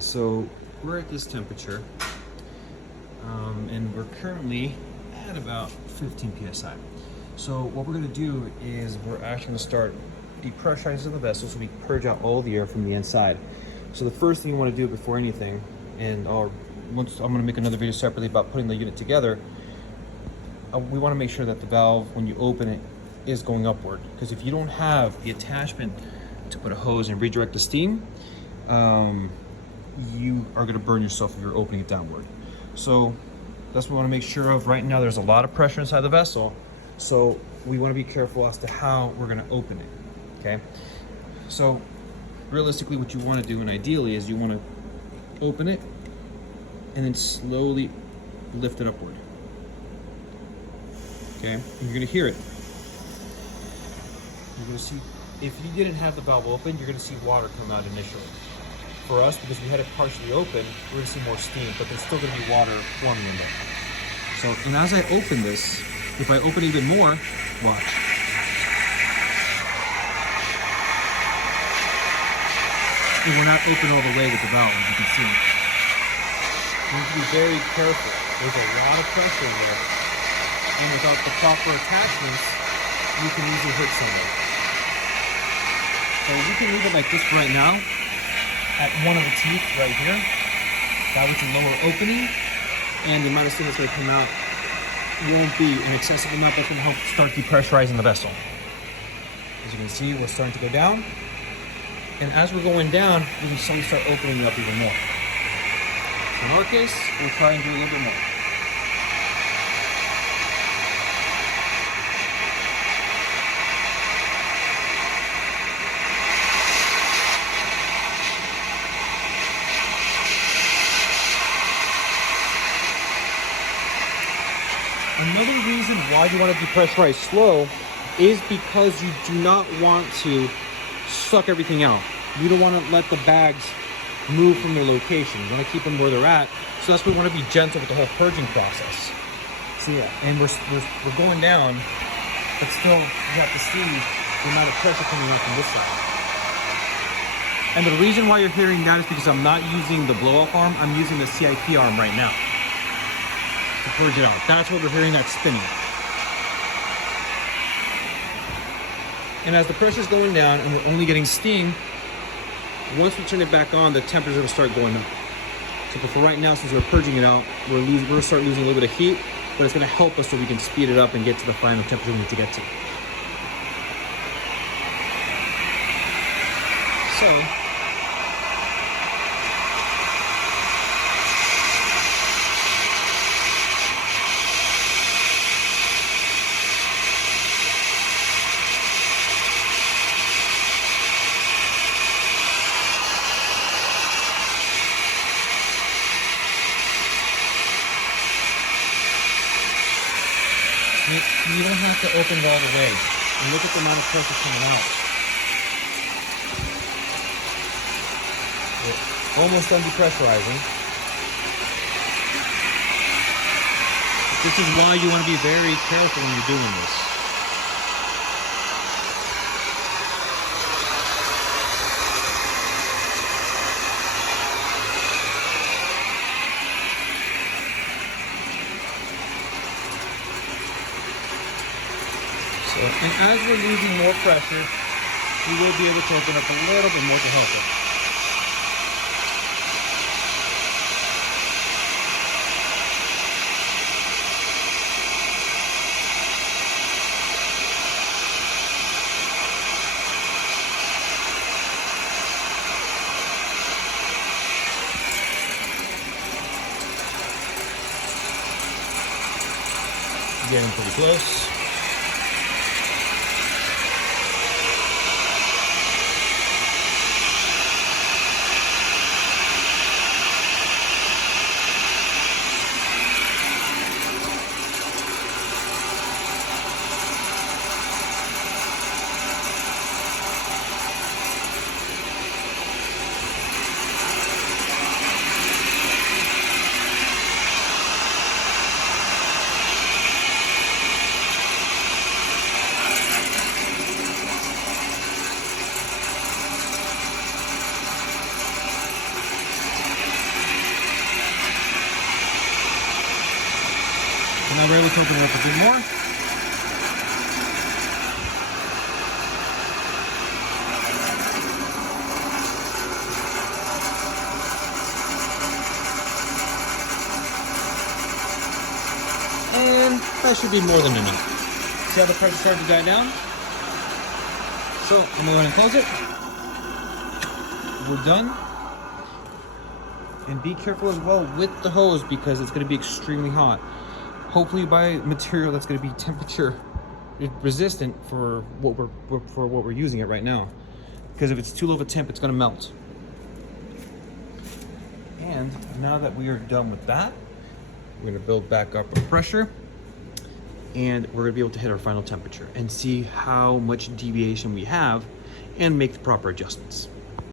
So we're at this temperature, and we're currently at about 15 psi. So what we're going to do is we're actually going to start depressurizing the vessel so we purge out all the air from the inside. So the first thing you want to do before anything, and once I'm going to make another video separately about putting the unit together, we want to make sure that the valve, when you open it, is going upward. Because if you don't have the attachment to put a hose and redirect the steam, you are going to burn yourself if you're opening it downward. So that's what we want to make sure of. Right now there's a lot of pressure inside the vessel, so we want to be careful as to how we're going to open it. Okay, so realistically what you want to do, and ideally, is you want to open it and then slowly lift it upward. Okay, and you're going to hear it. You're going to see, if you didn't have the valve open, you're going to see water come out initially. For us, because we had it partially open, we're going to see more steam, but there's still going to be water forming in there. So, and as I open this, if I open even more, watch. And we're not open all the way with the valve, as you can see. You need to be very careful. There's a lot of pressure in there. And without the proper attachments, you can easily hit somebody. So we can leave it like this right now, at one of the teeth right here. That was the lower opening, and the amount of steam that's going to come out won't be an excessive amount. That's going to help start depressurizing the vessel. As you can see, we're starting to go down, and as we're going down, we can slowly start opening it up even more. So in our case, we'll try and do a little bit more. Another reason why you want to depressurize slow is because you do not want to suck everything out. You don't want to let the bags move from their location. You want to keep them where they're at. So that's why we want to be gentle with the whole purging process. So yeah, and we're going down, but still you have to see the amount of pressure coming out from this side. And the reason why you're hearing that is because I'm not using the blow-off arm. I'm using the CIP arm right now to purge it out. That's what we're hearing, that spinning. And as the pressure's going down and we're only getting steam, once we turn it back on, the temperature will start going up. So for right now, since we're purging it out, we're going to start losing a little bit of heat, but it's going to help us so we can speed it up and get to the final temperature we need to get to. So, you don't have to open it all the way. And look at the amount of pressure coming out. We're almost done depressurizing. This is why you want to be very careful when you're doing this. And as we're losing more pressure, we will be able to open up a little bit more to help it. Getting pretty close. now we're able to open it up a bit more. And that should be more than enough. See how the pressure started to die down? So I'm gonna go ahead and close it. We're done. And be careful as well with the hose because it's gonna be extremely hot. Hopefully you buy material that's gonna be temperature resistant for what we're using it right now. Because if it's too low of a temp, it's gonna melt. And now that we are done with that, we're gonna build back up our pressure and we're gonna be able to hit our final temperature and see how much deviation we have and make the proper adjustments.